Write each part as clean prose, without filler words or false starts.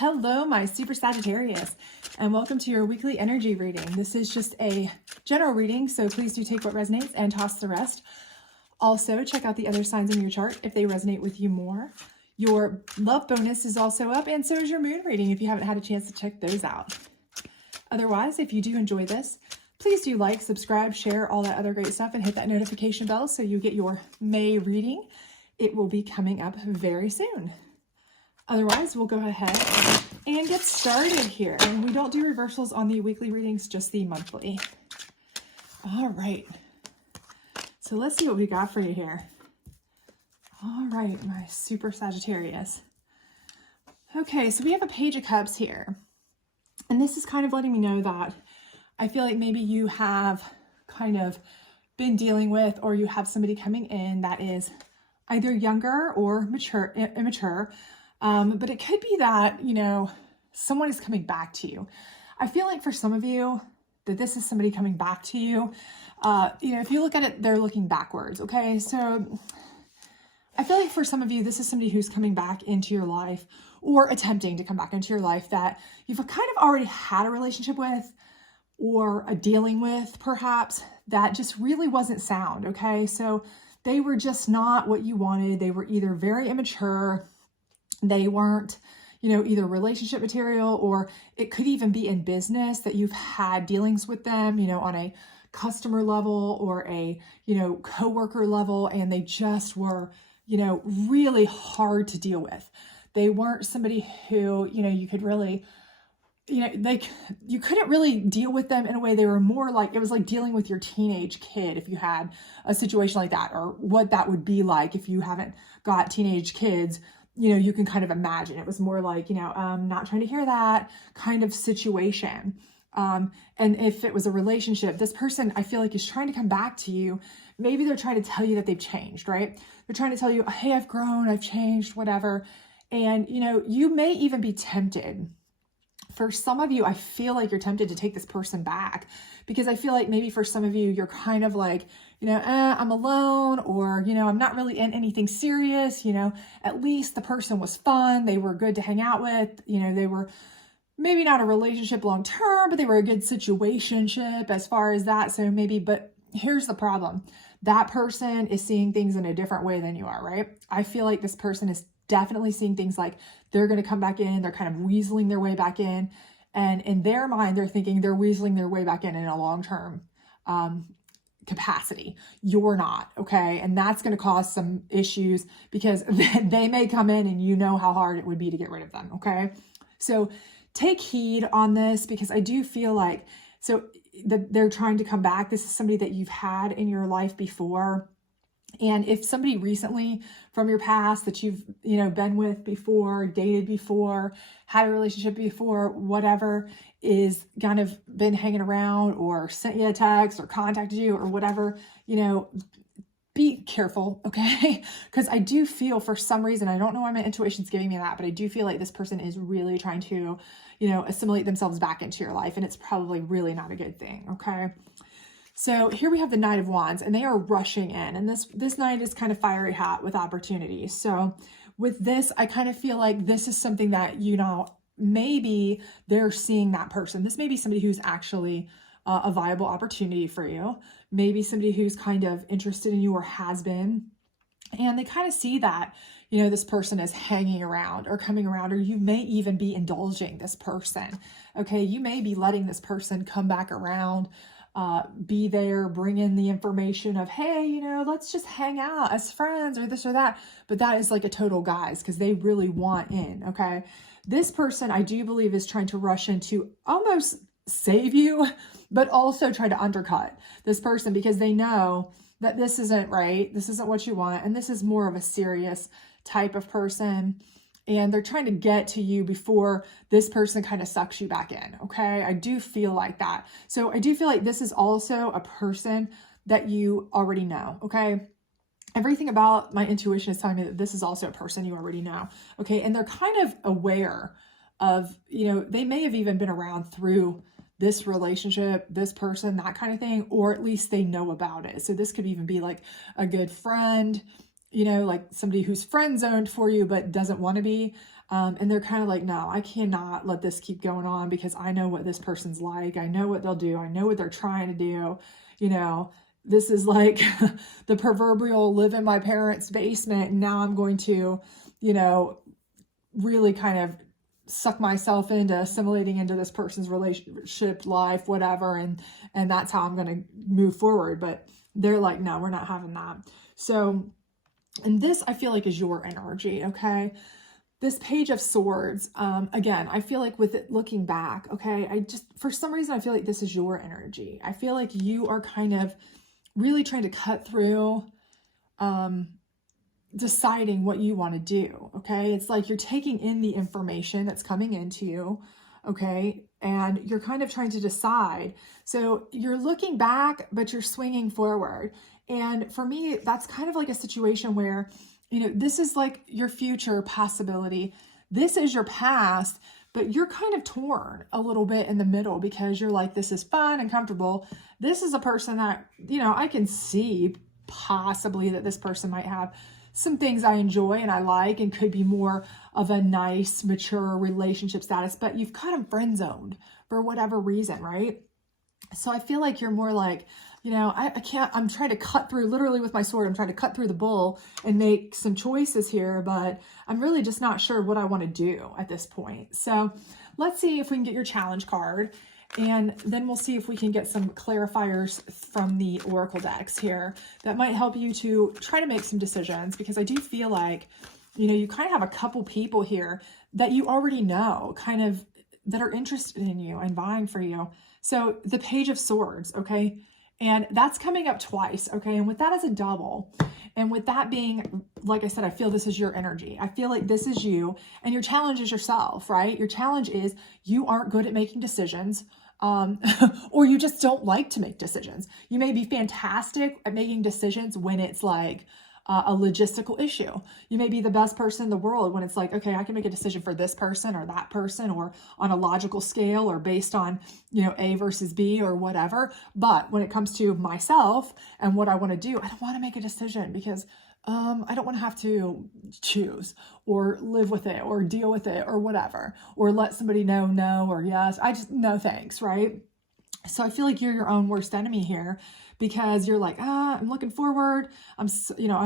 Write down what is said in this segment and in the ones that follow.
Hello, my Super Sagittarius, and welcome to your weekly energy reading. This is just a general reading, so please do take what resonates and toss the rest. Also, check out the other signs in your chart if they resonate with you more. Your love bonus is also up, and so is your moon reading if you haven't had a chance to check those out. Otherwise, if you do enjoy this, please do like, subscribe, share, all that other great stuff, and hit that notification bell so you get your May reading. It will be coming up very soon. Otherwise, we'll go ahead and get started here. And we don't do reversals on the weekly readings, just the monthly. All right. So let's see what we got for you here. All right, my Super Sagittarius. Okay, so we have a Page of Cups here. And this is kind of letting me know that I feel like maybe you have kind of been dealing with, or you have somebody coming in that is either younger or immature. But it could be that, someone is coming back to you. I feel like for some of you that this is somebody coming back to you. If you look at it, they're looking backwards. Okay. So I feel like for some of you, this is somebody who's coming back into your life or attempting to come back into your life that you've kind of already had a relationship with or a dealing with, perhaps, that just really wasn't sound. Okay. So they were just not what you wanted. They were either very immature. They weren't, either relationship material, or it could even be in business that you've had dealings with them, on a customer level or a, coworker level, and they just were, really hard to deal with. They weren't somebody who, you could really, you couldn't really deal with them in a way. They were more like, it was like dealing with your teenage kid if you had a situation like that, or what that would be like if you haven't got teenage kids. You can kind of imagine it was more like, not trying to hear that kind of situation. And if it was a relationship, this person, I feel like, is trying to come back to you. Maybe they're trying to tell you that they've changed, right? They're trying to tell you, hey, I've grown, I've changed, whatever. And, you may even be tempted. For some of you, I feel like you're tempted to take this person back, because I feel like maybe for some of you, you're kind of like, I'm alone, or, I'm not really in anything serious. At least the person was fun. They were good to hang out with. They were maybe not a relationship long term, but they were a good situationship as far as that. So maybe, but here's the problem. That person is seeing things in a different way than you are, right? I feel like this person is definitely seeing things like they're going to come back in. They're kind of weaseling their way back in. And in their mind, they're thinking they're weaseling their way back in a long-term capacity. You're not, okay? And that's going to cause some issues, because they may come in and you know how hard it would be to get rid of them, okay? So take heed on this, because I do feel like, so that they're trying to come back. This is somebody that you've had in your life before. And if somebody recently from your past that you've, been with before, dated before, had a relationship before, whatever, is kind of been hanging around or sent you a text or contacted you or whatever, be careful, okay? Because I do feel, for some reason, I don't know why my intuition's giving me that, but I do feel like this person is really trying to, assimilate themselves back into your life, and it's probably really not a good thing, okay? So here we have the Knight of Wands, and they are rushing in, and this knight is kind of fiery hot with opportunities. So with this, I kind of feel like this is something that, maybe they're seeing that person. This may be somebody who's actually a viable opportunity for you. Maybe somebody who's kind of interested in you or has been, and they kind of see that, this person is hanging around or coming around, or you may even be indulging this person. Okay. You may be letting this person come back around, be there, bring in the information of, hey, let's just hang out as friends or this or that. But that is like a total guise, because they really want in. Okay. This person, I do believe, is trying to rush in to almost save you, but also try to undercut this person, because they know that this isn't right. This isn't what you want. And this is more of a serious type of person. And they're trying to get to you before this person kind of sucks you back in. Okay. I do feel like that. So I do feel like this is also a person that you already know. Okay. Everything about my intuition is telling me that this is also a person you already know. Okay. And they're kind of aware of, they may have even been around through this relationship, this person, that kind of thing, or at least they know about it. So this could even be like a good friend, like somebody who's friend zoned for you, but doesn't want to be. And they're kind of like, no, I cannot let this keep going on because I know what this person's like. I know what they'll do. I know what they're trying to do. You know, this is like the proverbial live in my parents' basement. And now I'm going to, you know, really kind of suck myself into assimilating into this person's relationship, life, whatever. And that's how I'm going to move forward. But they're like, no, we're not having that. So, and this I feel like is your energy. Okay. This Page of Swords, again, I feel like with it looking back, okay, for some reason, I feel like this is your energy. I feel like you are kind of really trying to cut through, deciding what you want to do, okay? It's like you're taking in the information that's coming into you, okay? And you're kind of trying to decide. So you're looking back, but you're swinging forward. And for me, that's kind of like a situation where, you know, this is like your future possibility. This is your past, but you're kind of torn a little bit in the middle because you're like, this is fun and comfortable. This is a person that, you know, I can see possibly that this person might have some things I enjoy and I like and could be more of a nice, mature relationship status, but you've kind of friend zoned for whatever reason, right? So I feel like you're more like, you know, I can't, I'm trying to cut through, literally with my sword, I'm trying to cut through the bull and make some choices here, but I'm really just not sure what I want to do at this point. So let's see if we can get your challenge card. And then we'll see if we can get some clarifiers from the Oracle decks here that might help you to try to make some decisions, because I do feel like, you know, you kind of have a couple people here that you already know kind of that are interested in you and vying for you. So the Page of Swords, okay? And that's coming up twice, okay? And with that as a double, and with that being, like I said, I feel this is your energy. I feel like this is you, and your challenge is yourself, right? Your challenge is you aren't good at making decisions, or you just don't like to make decisions. You may be fantastic at making decisions when it's like a logistical issue. You may be the best person in the world when it's like, okay, I can make a decision for this person or that person, or on a logical scale, or based on, you know, A versus B or whatever. But when it comes to myself and what I want to do, I don't want to make a decision because I don't want to have to choose or live with it or deal with it or whatever, or let somebody know no or yes. I just, no thanks, right? So I feel like you're your own worst enemy here, because you're like, I'm looking forward. I'm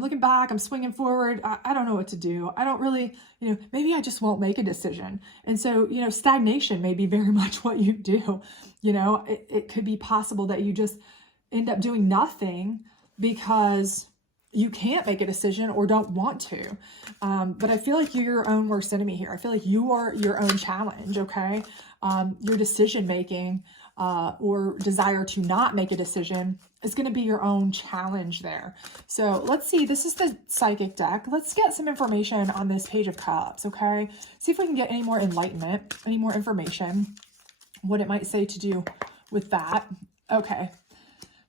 looking back. I'm swinging forward. I don't know what to do. I don't really, you know, maybe I just won't make a decision. And so, you know, stagnation may be very much what you do. You know, it could be possible that you just end up doing nothing because you can't make a decision or don't want to. But I feel like you're your own worst enemy here. I feel like you are your own challenge, okay? Your decision-making or desire to not make a decision is going to be your own challenge there. So let's see. This is the Psychic deck. Let's get some information on this Page of Cups, okay? See if we can get any more enlightenment, any more information, what it might say to do with that. Okay.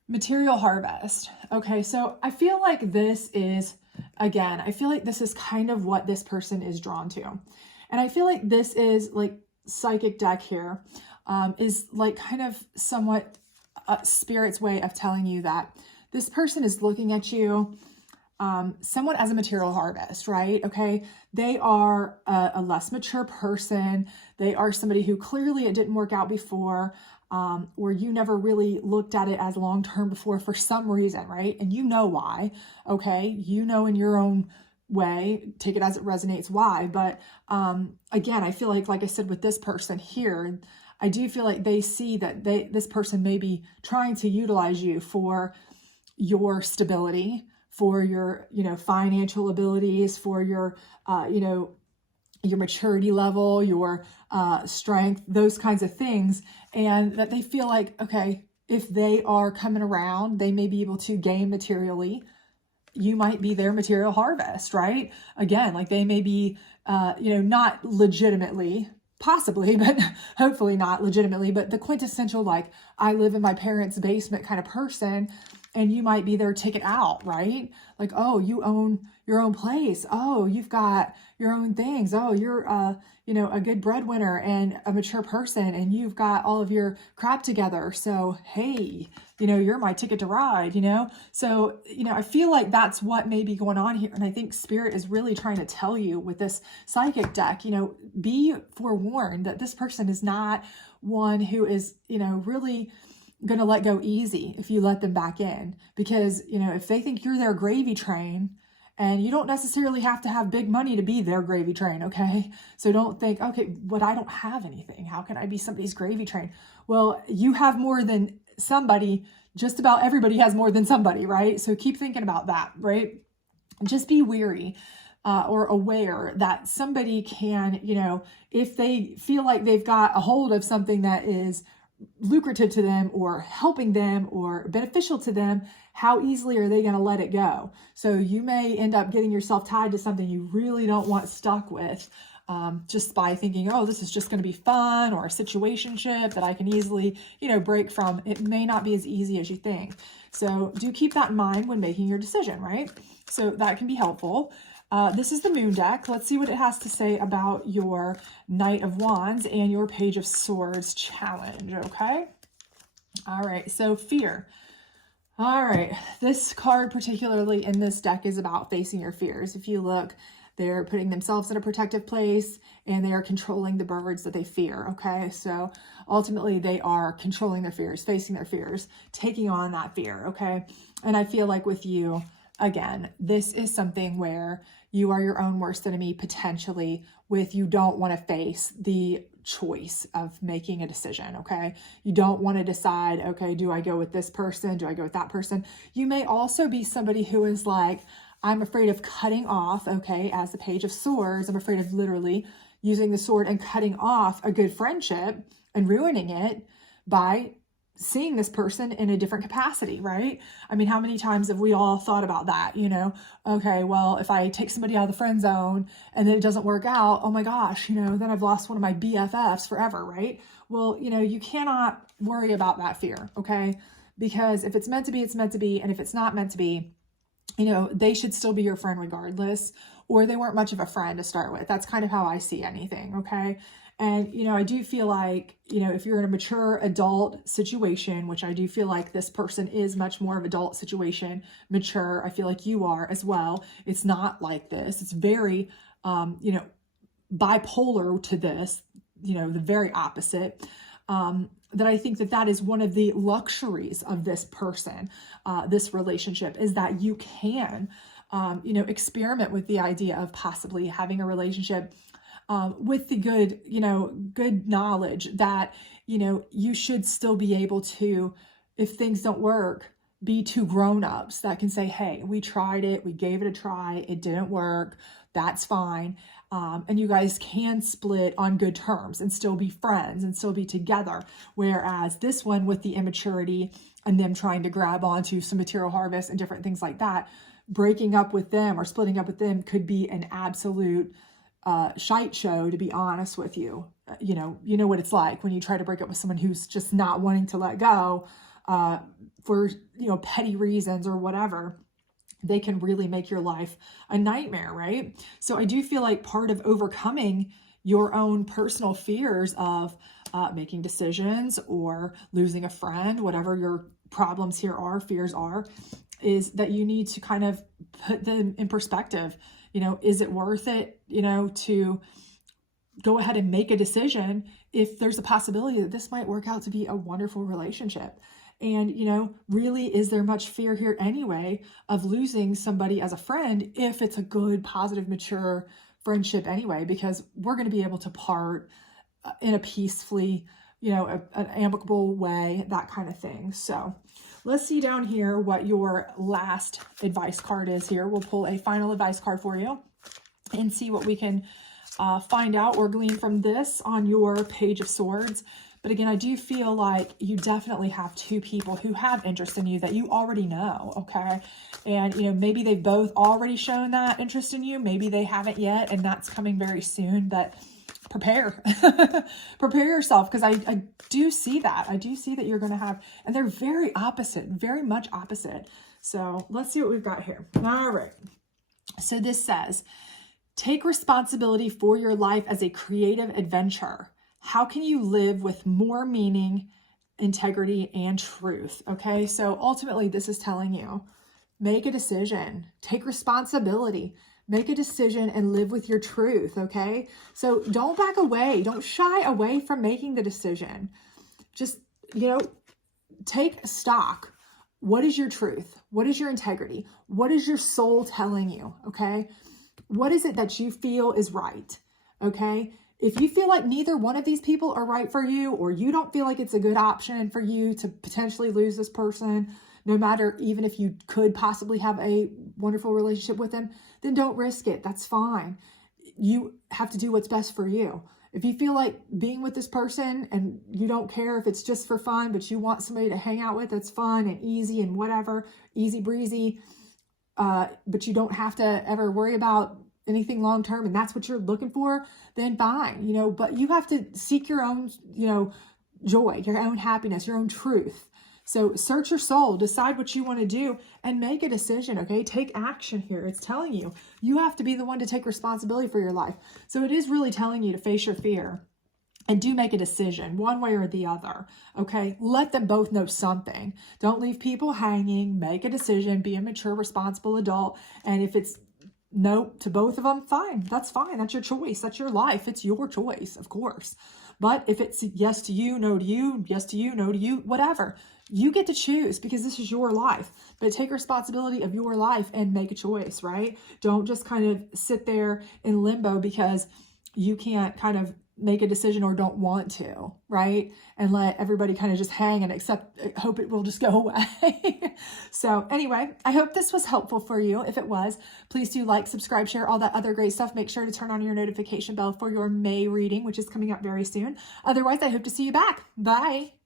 Material harvest. Okay, so I feel like this is, again, I feel like this is kind of what this person is drawn to. And I feel like this is like Psychic deck here is like kind of somewhat Spirit's way of telling you that this person is looking at you somewhat as a material harvest, right? Okay, they are a less mature person. They are somebody who clearly it didn't work out before, or you never really looked at it as long-term before for some reason, right? And you know why, okay? You know in your own way, take it as it resonates why. But again, I feel like I said with this person here, I do feel like they see that this person may be trying to utilize you for your stability, for your, you know, financial abilities, for your, you know, your maturity level, your strength, those kinds of things. And that they feel like, okay, if they are coming around, they may be able to gain materially. You might be their material harvest, right? Again, like they may be, you know, not legitimately, possibly, but hopefully not legitimately, but the quintessential, like, I live in my parents' basement kind of person. and you might be their ticket out, right? Like, oh, you own your own place. Oh, you've got your own things. Oh, you're, a good breadwinner and a mature person, and you've got all of your crap together. So, hey, you're my ticket to ride, So, I feel like that's what may be going on here. And I think Spirit is really trying to tell you with this psychic deck, be forewarned that this person is not one who is, really going to let go easy if you let them back in. Because, if they think you're their gravy train, and you don't necessarily have to have big money to be their gravy train, okay? So don't think, okay, but I don't have anything. How can I be somebody's gravy train? Well, you have more than somebody. Just about everybody has more than somebody, right? So keep thinking about that, right? Just be weary or aware that somebody can, if they feel like they've got a hold of something that is lucrative to them or helping them or beneficial to them, how easily are they going to let it go? So you may end up getting yourself tied to something you really don't want stuck with, just by thinking, oh, this is just going to be fun, or a situationship that I can easily, break from. It may not be as easy as you think. So do keep that in mind when making your decision, right? So that can be helpful. This is the Moon deck. Let's see what it has to say about your Knight of Wands and your Page of Swords challenge, okay? All right, so fear. All right, this card particularly in this deck is about facing your fears. If you look, they're putting themselves in a protective place and they are controlling the birds that they fear, okay? So ultimately they are controlling their fears, facing their fears, taking on that fear, okay? And I feel like with you, again, this is something where you are your own worst enemy potentially, with you don't want to face the choice of making a decision, okay? You don't want to decide, okay, do I go with this person? Do I go with that person? You may also be somebody who is like, I'm afraid of cutting off, okay, as the Page of Swords, I'm afraid of literally using the sword and cutting off a good friendship and ruining it by seeing this person in a different capacity, right? I mean, how many times have we all thought about that, Okay, well, if I take somebody out of the friend zone and then it doesn't work out, oh my gosh, then I've lost one of my BFFs forever, right? Well, you cannot worry about that fear, okay? Because if it's meant to be, it's meant to be. And if it's not meant to be, they should still be your friend regardless, or they weren't much of a friend to start with. That's kind of how I see anything, okay? And, I do feel like, if you're in a mature adult situation, which I do feel like this person is much more of adult situation, mature, I feel like you are as well. It's not like this. It's very, bipolar to this, the very opposite. That I think that is one of the luxuries of this person, this relationship, is that you can, experiment with the idea of possibly having a relationship with the good knowledge that, you should still be able to, if things don't work, be two grown-ups that can say, hey, we tried it, we gave it a try, it didn't work, that's fine. And you guys can split on good terms and still be friends and still be together. Whereas this one, with the immaturity and them trying to grab onto some material harvest and different things like that, breaking up with them or splitting up with them could be an absolute shite show, to be honest with you. You know what it's like when you try to break up with someone who's just not wanting to let go for, petty reasons or whatever. They can really make your life a nightmare, right? So I do feel like part of overcoming your own personal fears of making decisions or losing a friend, whatever your problems here are, fears are, is that you need to kind of put them in perspective. Is it worth it, to go ahead and make a decision if there's a possibility that this might work out to be a wonderful relationship? And, really, is there much fear here anyway of losing somebody as a friend if it's a good, positive, mature friendship anyway? Because we're going to be able to part in a peacefully, an amicable way, that kind of thing. So let's see down here what your last advice card is here. We'll pull a final advice card for you and see what we can find out or glean from this on your Page of Swords. But again, I do feel like you definitely have two people who have interest in you that you already know, okay? And, maybe they've both already shown that interest in you. Maybe they haven't yet, and that's coming very soon. But prepare. Prepare yourself, because I do see that. I do see that you're going to have, and they're very opposite, very much opposite. So let's see what we've got here. All right. So this says, take responsibility for your life as a creative adventure. How can you live with more meaning, integrity, and truth? Okay. So ultimately this is telling you, make a decision, take responsibility, make a decision, and live with your truth, okay? So don't back away. Don't shy away from making the decision. Just, take stock. What is your truth? What is your integrity? What is your soul telling you, okay? What is it that you feel is right, okay? If you feel like neither one of these people are right for you, or you don't feel like it's a good option for you to potentially lose this person, no matter, even if you could possibly have a wonderful relationship with them, then don't risk it. That's fine. You have to do what's best for you. If you feel like being with this person and you don't care if it's just for fun, but you want somebody to hang out with that's fun and easy and whatever, easy breezy, but you don't have to ever worry about anything long-term, and that's what you're looking for, then fine, but you have to seek your own, joy, your own happiness, your own truth. So search your soul, decide what you want to do, and make a decision, okay? Take action here. It's telling you, you have to be the one to take responsibility for your life. So it is really telling you to face your fear and do make a decision one way or the other, okay? Let them both know something. Don't leave people hanging. Make a decision. Be a mature, responsible adult. And if it's no to both of them, fine. That's fine. That's your choice. That's your life. It's your choice, of course. But if it's yes to you, no to you, yes to you, no to you, whatever, you get to choose, because this is your life. But take responsibility of your life and make a choice, right? Don't just kind of sit there in limbo because you can't kind of make a decision or don't want to, right? And let everybody kind of just hang and hope it will just go away. So anyway, I hope this was helpful for you. If it was, please do like, subscribe, share, all that other great stuff. Make sure to turn on your notification bell for your May reading, which is coming up very soon. Otherwise, I hope to see you back. Bye.